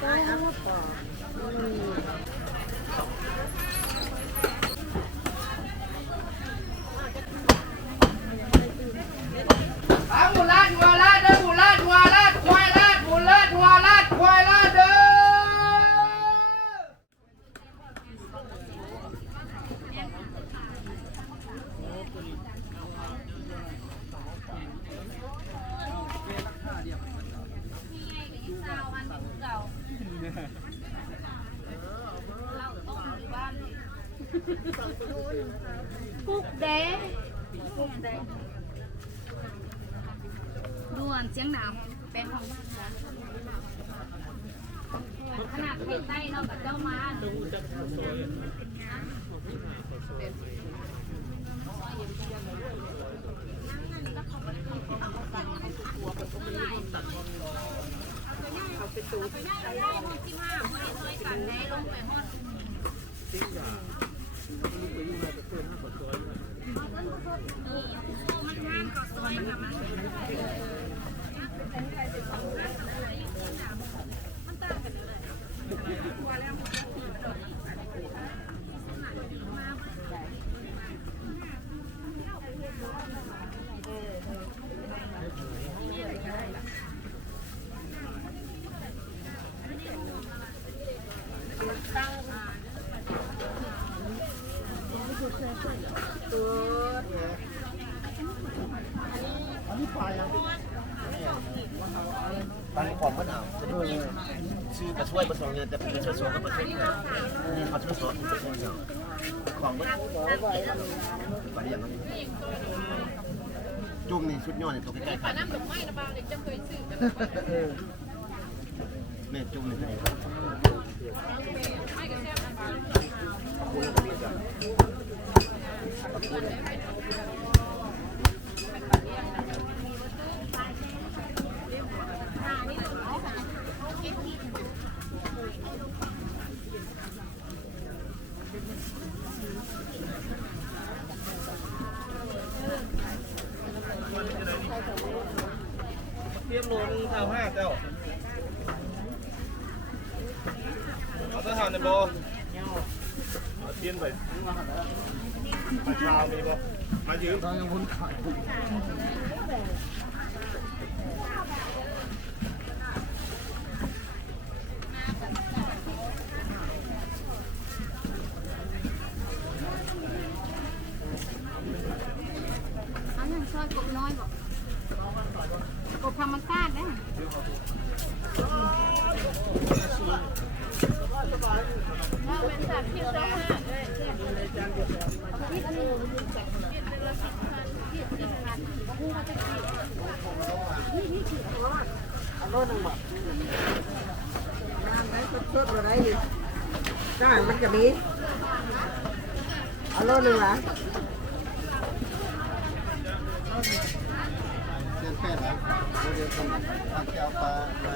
ป้าหมูลาดหัวลาดเด้อหมูลาดหัวลาดควายลาดหมูลาดหัวลาดควายลาดเด้อกุ๊กแดงด่วนเสียงหนาวเป็นของขนาดไทยใต้เนาะกับเจ้ามาเขาเป็นตูที่5ไม่ได้ซอยกันได้ลงไปฮอดมันห้างก็ซอยกับมันต่างกันเลยตอนนี้ความก็หนาวชื่อกระช่วยผสมเงินแต่เป็นกระช่วยสองก็ผสมเงินนี่เขาช่วยสองผสมเงินของก็ปลาอย่างนั้นจุ่มนี่ชุดย่อนี่ตัวใกล้ๆกันน้ำดอกไม้นะบางเด็กจะเคยซื้อแม่จุ่มนี่คือเตรียมลงเท้า5เจ้าเอาเท้าในโบเตรียมไปมาเช้ามีบ่มายืมตอนยังคนขายซอยกบน้อยบอกกบธรรมชาตินะเราเป็นสัตว์ที่ต้องหาด้วยที่อันนี้เอาโลนึงบอกน้ำได้สดๆอะไรอยู่ได้มันจะมีเอาโลนึงเหรอเตรียมแป้งนะเดี๋ยวต้องเจ้าปลาใน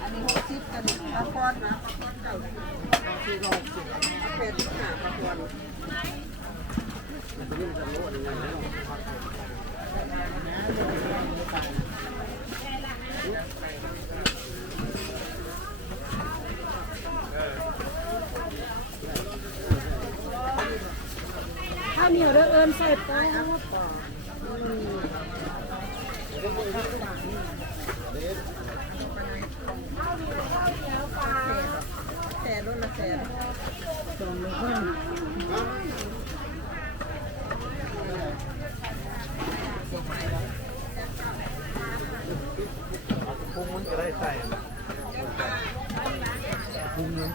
อันนี้60กันปลาคอนนะปลาคอนเก่า460เป็ดที่หาปลาคอนข้าวเหนียวเด้อเอิญใส่ปลาแต่รุ่นละแสนส่งเลยเพิ่มพุงมันจะได้ใส่ ปรุงเลย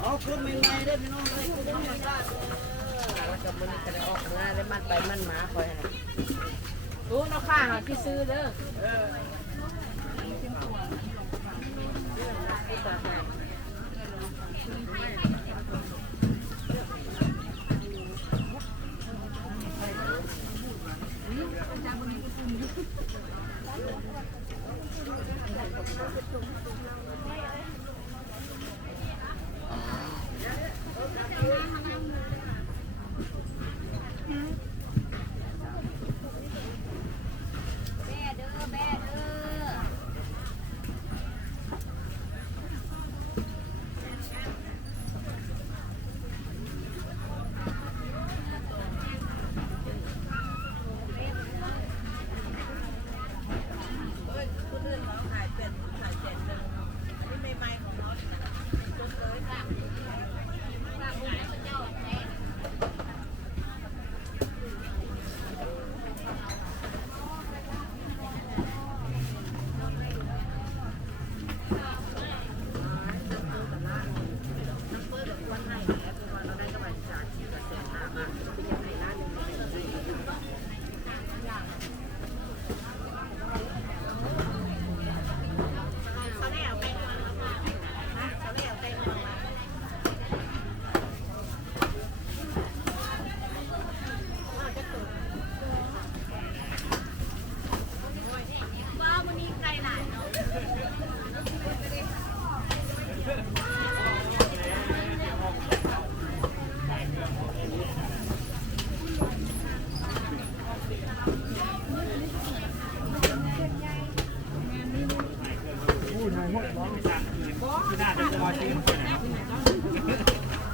เอาขึ้นใหม่ๆได้พี่น้องเลยขึ้นใหม่ๆได้แล้วก็มันจะได้ออกมาได้มันไปมันมาคอยนะรู้เนาะค่ะที่ซื้อเด้อ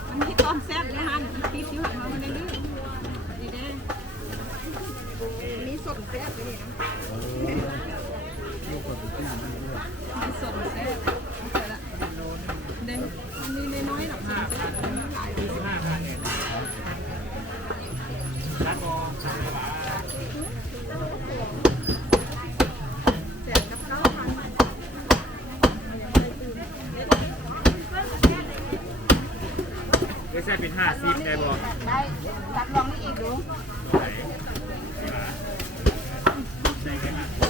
มันมีตอนแซ่บเลยฮะคิดอยู่มามันได้ดื้อนี่เด้มีสดแซ่บเลยนะมีสดแซ่บเด้มีน้อยหรอกค่ะหลาย25 บาทเนี่ยร้านโมแซ่บกับข้าวพันไม่ใช่เป็น50ได้บ่ ได้ตัดลองนี่อีกดู ใช่ไหม